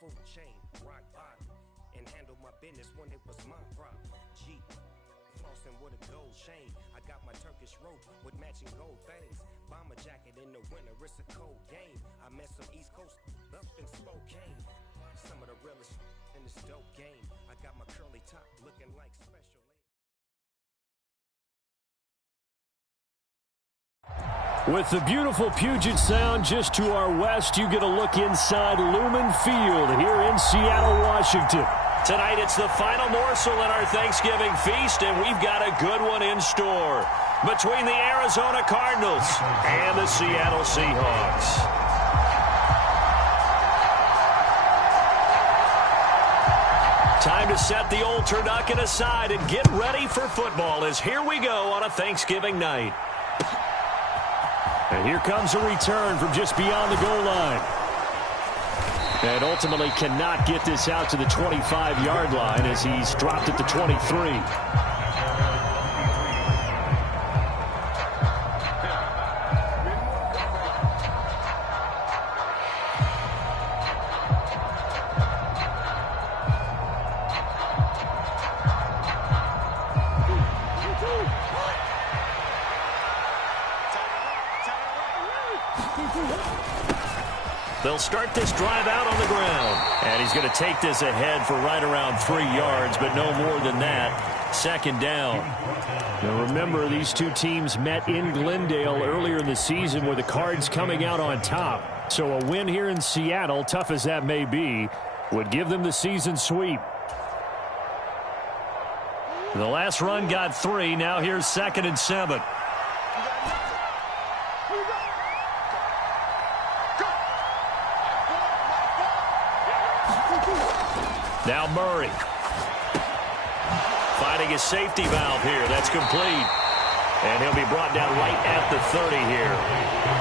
full chain, rock bottom, and handle my business when it was my problem. G, flossing with a gold chain. I got my Turkish rope with matching gold things. Bomber jacket in the winter, it's a cold game. I met some East Coast up in Spokane. Some of the realest in this dope game. I got my curly top looking like special. With the beautiful Puget Sound just to our west, you get a look inside Lumen Field here in Seattle, Washington. Tonight it's the final morsel in our Thanksgiving feast, and we've got a good one in store between the Arizona Cardinals and the Seattle Seahawks. Time to set the old turducken aside and get ready for football as here we go on a Thanksgiving night. And here comes a return from just beyond the goal line. And ultimately cannot get this out to the 25-yard line as he's dropped at the 23. They'll start this drive out on the ground. And he's going to take this ahead for right around 3 yards, but no more than that. Second down. Now remember, these two teams met in Glendale earlier in the season with the Cards coming out on top. So a win here in Seattle, tough as that may be, would give them the season sweep. The last run got 3. Now here's 2nd and 7. Now Murray. Finding his safety valve here. That's complete. And he'll be brought down right at the 30 here.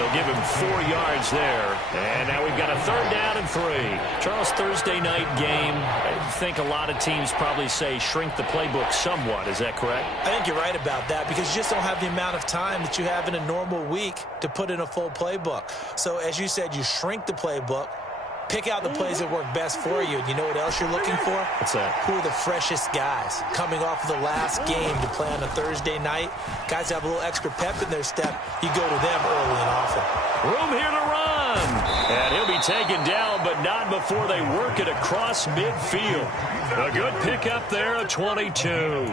They'll give him 4 yards there. And now we've got a 3rd down and 3. Charles, Thursday night game, I think a lot of teams probably say shrink the playbook somewhat. Is that correct? I think you're right about that because you just don't have the amount of time that you have in a normal week to put in a full playbook. So as you said, you shrink the playbook. Pick out the plays that work best for you. And you know what else you're looking for? What's that? Who are the freshest guys coming off of the last game to play on a Thursday night? Guys have a little extra pep in their step. You go to them early and often. Room here to run. And he'll be taken down, but not before they work it across midfield. A good pickup there, a 22.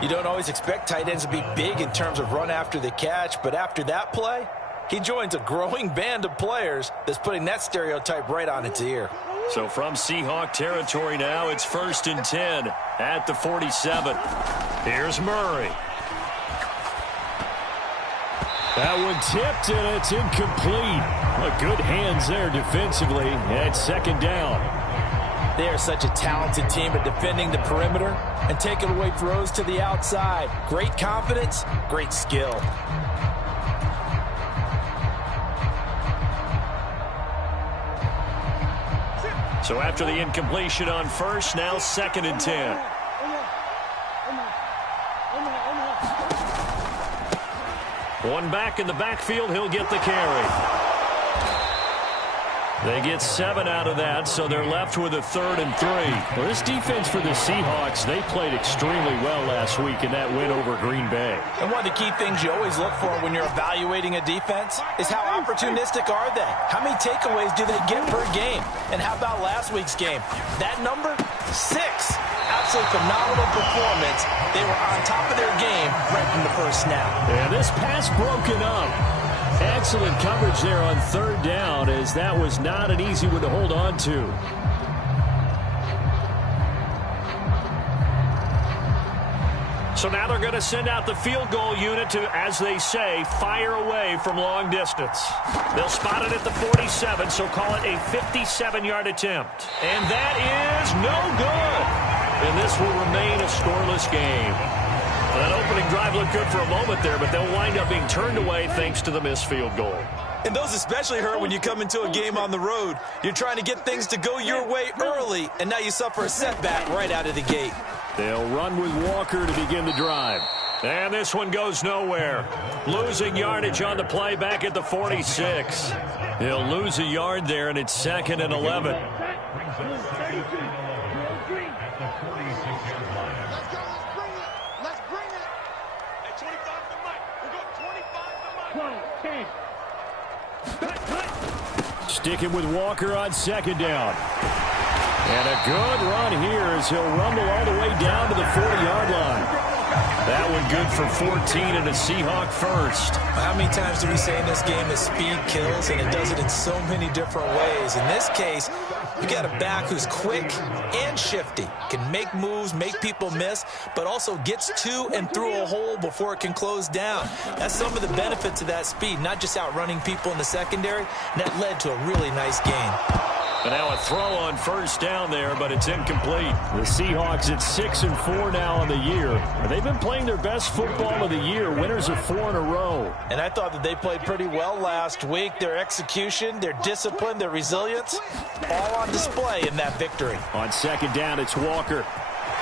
You don't always expect tight ends to be big in terms of run after the catch, but after that play, he joins a growing band of players that's putting that stereotype right on its ear. So from Seahawk territory now, it's 1st and 10 at the 47. Here's Murray. That one tipped, and it's incomplete. Good hands there defensively at 2nd down. They are such a talented team at defending the perimeter and taking away throws to the outside. Great confidence, great skill. So after the incompletion on 1st, now 2nd and 10. One back in the backfield, he'll get the carry. They get 7 out of that, so they're left with a 3rd and 3. Well, this defense for the Seahawks, they played extremely well last week in that win over Green Bay. And one of the key things you always look for when you're evaluating a defense is how opportunistic are they? How many takeaways do they get per game? And how about last week's game? That number? 6. Absolutely phenomenal performance. They were on top of their game right from the first snap. And this pass broken up. Excellent coverage there on 3rd down, as that was not an easy one to hold on to. So now they're going to send out the field goal unit to, as they say, fire away from long distance. They'll spot it at the 47, so call it a 57-yard attempt. And that is no good. And this will remain a scoreless game. That opening drive looked good for a moment there, but they'll wind up being turned away thanks to the missed field goal. And those especially hurt when you come into a game on the road. You're trying to get things to go your way early, and now you suffer a setback right out of the gate. They'll run with Walker to begin the drive. And this one goes nowhere. Losing yardage on the play back at the 46. He'll lose a yard there, and it's 2nd and 11. Sticking with Walker on second down. And a good run here as he'll rumble all the way down to the 40-yard line. That one good for 14 and a Seahawk first. How many times do we say in this game that speed kills, and it does it in so many different ways? In this case, you got a back who's quick and shifty, can make moves, make people miss, but also gets to and through a hole before it can close down. That's some of the benefits of that speed, not just outrunning people in the secondary, and that led to a really nice gain. And now a throw on first down there, but it's incomplete. The Seahawks at 6-4 now on the year. And they've been playing their best football of the year, winners of 4 in a row. And I thought that they played pretty well last week. Their execution, their discipline, their resilience, all on display in that victory. On second down, it's Walker.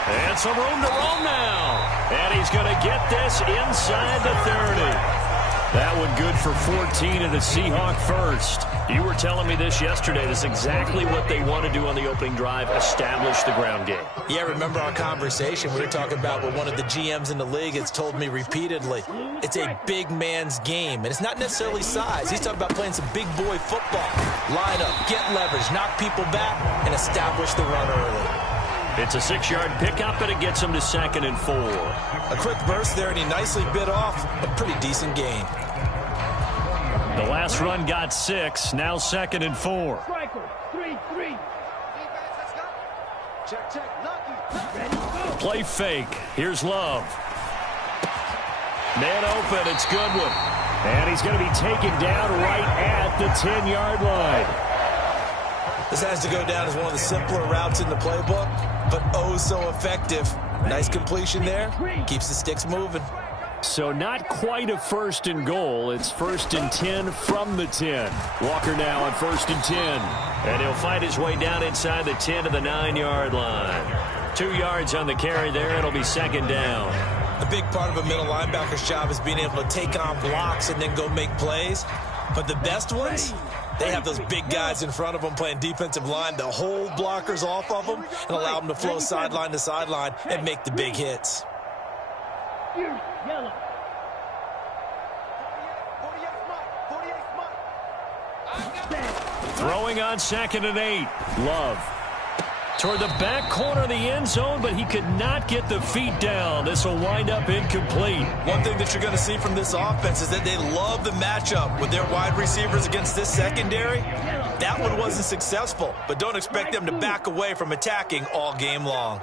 And some room to roam now. And he's going to get this inside the 30. That one good for 14 and a Seahawk first. You were telling me this yesterday. This is exactly what they want to do on the opening drive, establish the ground game. Yeah, remember our conversation. We were talking about what one of the GMs in the league has told me repeatedly. It's a big man's game, and it's not necessarily size. He's talking about playing some big boy football. Line up, get leverage, knock people back, and establish the run early. It's a 6-yard pickup, and it gets him to 2nd and 4. A quick burst there, and he nicely bit off a pretty decent gain. The last run got 6, now 2nd and 4. Play fake. Here's Love. Man open, it's Goodwin. And he's going to be taken down right at the 10-yard line. This has to go down as one of the simpler routes in the playbook, but oh so effective. Nice completion there. Keeps the sticks moving. So not quite a 1st and goal. It's 1st and 10 from the 10. Walker now on 1st and 10. And he'll fight his way down inside the 10 to the 9-yard line. 2 yards on the carry there. It'll be 2nd down. A big part of a middle linebacker's job is being able to take on blocks and then go make plays. But the best ones, they have those big guys in front of them playing defensive line to hold blockers off of them and allow them to flow sideline to sideline and make the big hits. Throwing on 2nd and 8. Love. Toward the back corner of the end zone, but he could not get the feet down. This will wind up incomplete. One thing that you're going to see from this offense is that they love the matchup with their wide receivers against this secondary. That one wasn't successful, but don't expect them to back away from attacking all game long.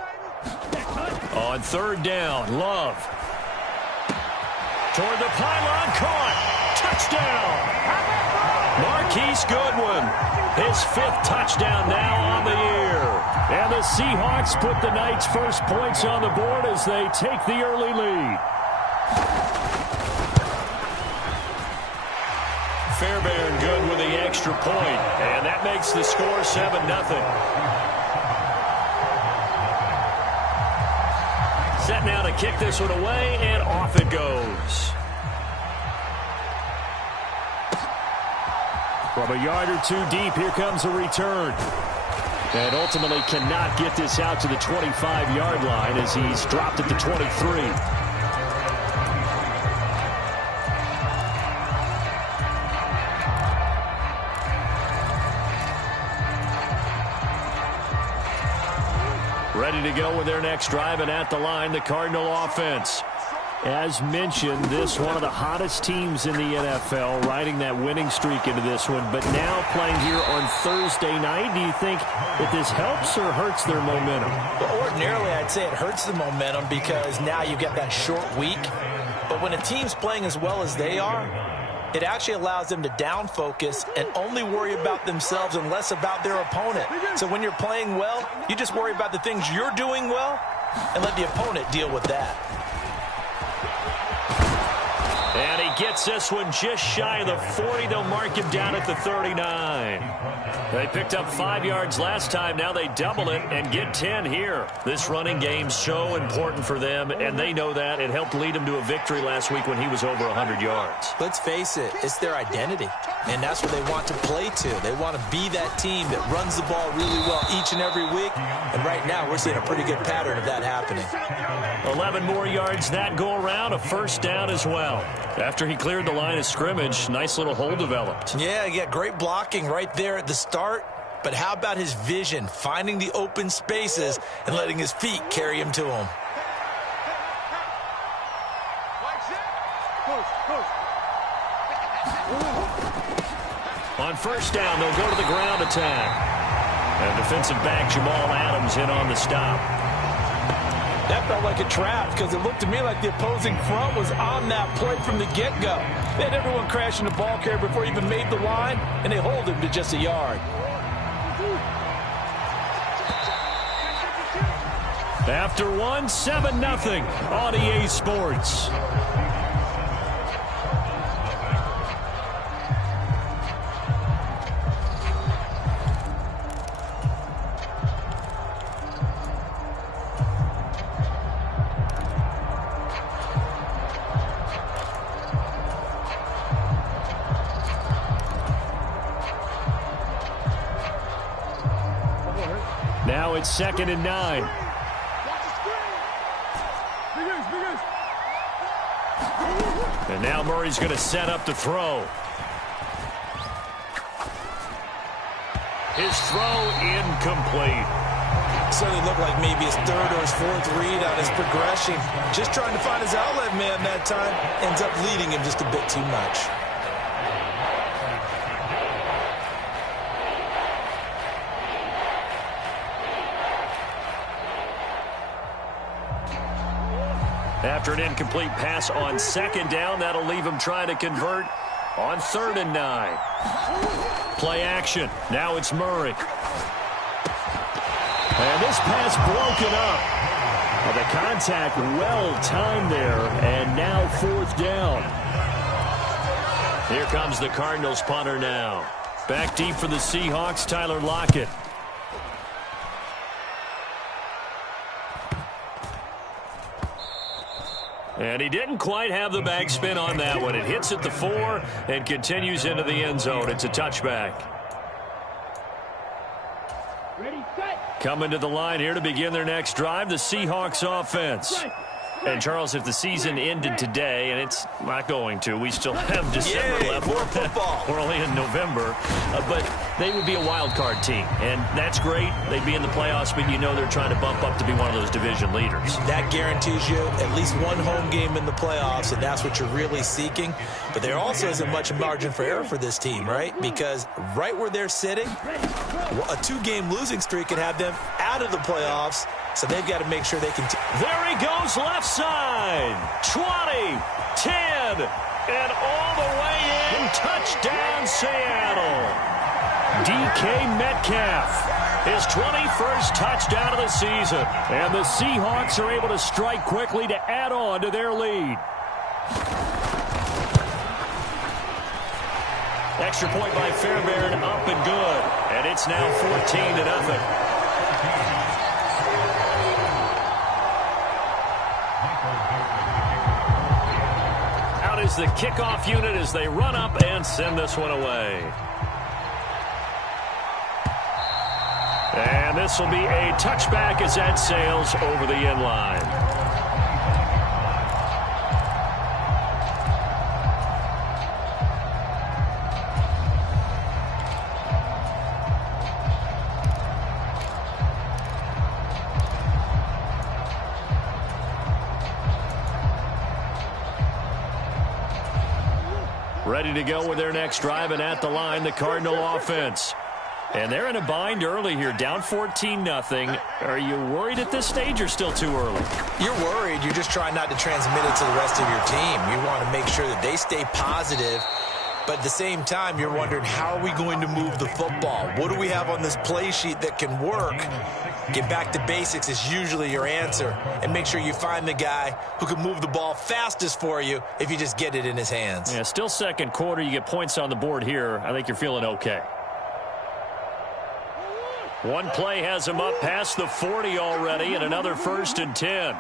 On 3rd down, Love. Toward the pylon, caught. Touchdown. Marquise Goodwin, his 5th touchdown now on the year. And the Seahawks put the Knights' first points on the board as they take the early lead. Fairbairn good with the extra point, and that makes the score 7-0. Set now to kick this one away, and off it goes. From a yard or 2 deep, here comes a return. And ultimately cannot get this out to the 25-yard line as he's dropped at the 23. Ready to go with their next drive, and at the line, the Cardinal offense. As mentioned, this one of the hottest teams in the NFL, riding that winning streak into this one, but now playing here on Thursday night. Do you think that this helps or hurts their momentum? Well, ordinarily, I'd say it hurts the momentum because now you get that short week. But when a team's playing as well as they are, it actually allows them to down focus and only worry about themselves and less about their opponent. So when you're playing well, you just worry about the things you're doing well and let the opponent deal with that. And he gets this one just shy of the 40. They'll mark him down at the 39. They picked up 5 yards last time. Now they double it and get 10 here. This running game's so important for them, and they know that. It helped lead them to a victory last week when he was over 100 yards. Let's face it, it's their identity, and that's what they want to play to. They want to be that team that runs the ball really well each and every week, and right now we're seeing a pretty good pattern of that happening. 11 more yards that go around, a first down as well. After he cleared the line of scrimmage, nice little hole developed. Yeah, great blocking right there at the start, but how about his vision, finding the open spaces and letting his feet carry him to him. On first down, they'll go to the ground attack. And defensive back Jamal Adams in on the stop. That felt like a trap because it looked to me like the opposing front was on that play from the get-go. They had everyone crashing the ball carrier before he even made the line, and they hold him to just a yard. After one, 7-0 on EA Sports. Now it's 2nd and 9. And now Murray's going to set up to throw. His throw incomplete. Certainly looked like maybe his third or his fourth read on his progression. Just trying to find his outlet man that time. Ends up leading him just a bit too much. After an incomplete pass on 2nd down, that'll leave him trying to convert on 3rd and 9. Play action. Now it's Murray. And this pass broken up. Well, the contact well timed there, and now 4th down. Here comes the Cardinals punter now. Back deep for the Seahawks, Tyler Lockett. And he didn't quite have the backspin on that one. It hits at the 4 and continues into the end zone. It's a touchback. Ready, set. Coming to the line here to begin their next drive, the Seahawks offense. And, Charles, if the season ended today, and it's not going to, we still have December left. More football. We're only in November. But they would be a wild card team, and that's great. They'd be in the playoffs, but you know they're trying to bump up to be one of those division leaders. That guarantees you at least one home game in the playoffs, and that's what you're really seeking. But there also isn't much margin for error for this team, right? Because right where they're sitting, a 2-game losing streak could have them out of the playoffs. So they've got to make sure they can. There he goes, left side. 20, 10, and all the way in. Touchdown, Seattle. DK Metcalf, his 21st touchdown of the season. And the Seahawks are able to strike quickly to add on to their lead. Extra point by Fairbairn, up and good. And it's now 14-0. Is the kickoff unit as they run up and send this one away. And this will be a touchback as that sails over the end line. Ready to go with their next drive, and at the line, the Cardinal offense. And they're in a bind early here, down 14-0. Are you worried at this stage or still too early? You're worried. You're just trying not to transmit it to the rest of your team. You want to make sure that they stay positive But at the same time, you're wondering, how are we going to move the football? What do we have on this play sheet that can work? Get back to basics is usually your answer. And make sure you find the guy who can move the ball fastest for you if you just get it in his hands. Yeah, still second quarter. You get points on the board here. I think you're feeling okay. One play has him up past the 40 already, and another 1st and 10.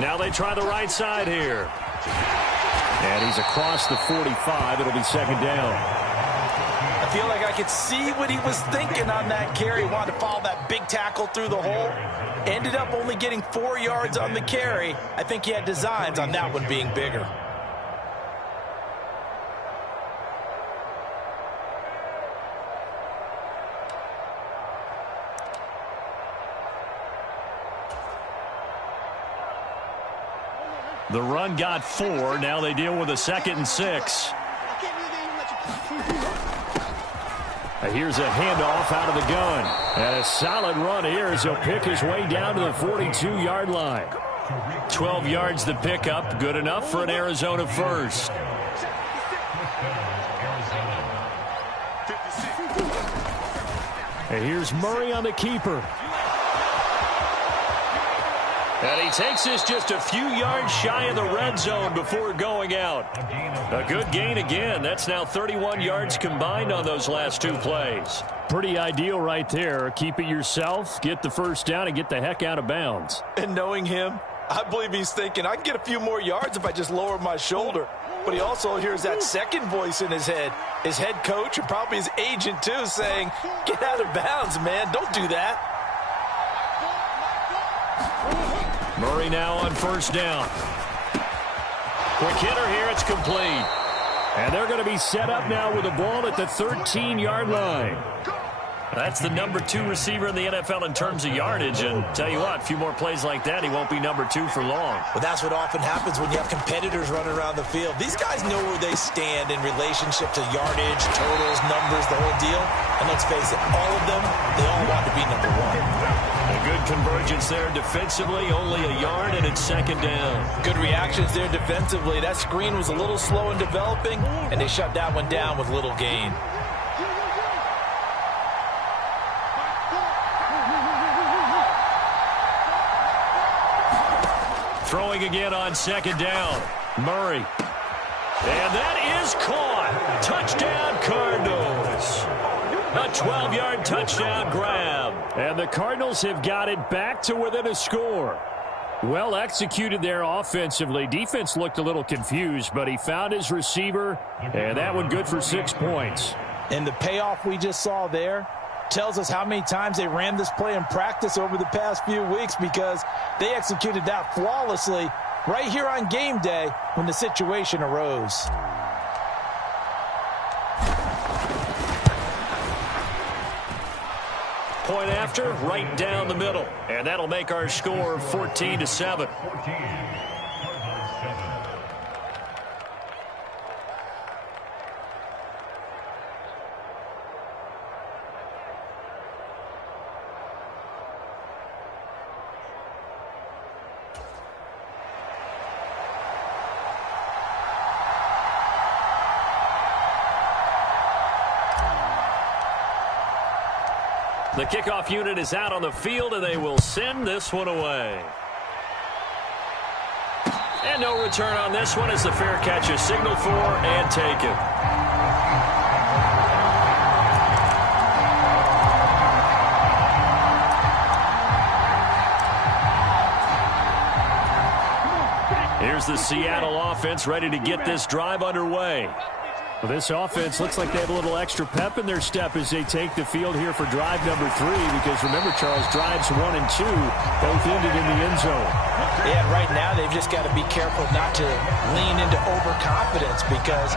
Now they try the right side here. And he's across the 45. It'll be 2nd down. I feel like I could see what he was thinking on that carry. He wanted to follow that big tackle through the hole. Ended up only getting 4 yards on the carry. I think he had designs on that one being bigger. The run got 4. Now they deal with a 2nd and 6. Here's a handoff out of the gun. And a solid run here as he'll pick his way down to the 42-yard line. 12 yards the pickup. Good enough for an Arizona first. And here's Murray on the keeper. And he takes this just a few yards shy of the red zone before going out. A good gain again. That's now 31 yards combined on those last 2 plays. Pretty ideal right there. Keep it yourself, get the first down, and get the heck out of bounds. And knowing him, I believe he's thinking, I can get a few more yards if I just lower my shoulder. But he also hears that second voice in his head. His head coach and probably his agent too saying, get out of bounds, man. Don't do that. Murray now on 1st down. Quick hitter here. It's complete. And they're going to be set up now with the ball at the 13-yard line. That's the number 2 receiver in the NFL in terms of yardage. And tell you what, a few more plays like that, he won't be number 2 for long. Well, that's what often happens when you have competitors running around the field. These guys know where they stand in relationship to yardage, totals, numbers, the whole deal. And let's face it, all of them, they all want to be number 1. A good convergence there defensively, only a yard, and it's 2nd down. Good reactions there defensively. That screen was a little slow in developing, and they shut that one down with little gain. Throwing again on 2nd down. Murray. And that is caught. Touchdown, Cardinals. A 12-yard touchdown grab. And the Cardinals have got it back to within a score. Well executed there offensively. Defense looked a little confused, but he found his receiver, and that one good for 6 points. And the payoff we just saw there tells us how many times they ran this play in practice over the past few weeks, because they executed that flawlessly right here on game day when the situation arose. Point after, right down the middle. And that'll make our score 14-7. The kickoff unit is out on the field, and they will send this one away. And no return on this one as the fair catch is signaled for and taken. Here's the Seattle offense ready to get this drive underway. Well, this offense looks like they have a little extra pep in their step as they take the field here for drive number 3, because remember, Charles, drives 1 and 2 both ended in the end zone. Yeah, right now they've just got to be careful not to lean into overconfidence, because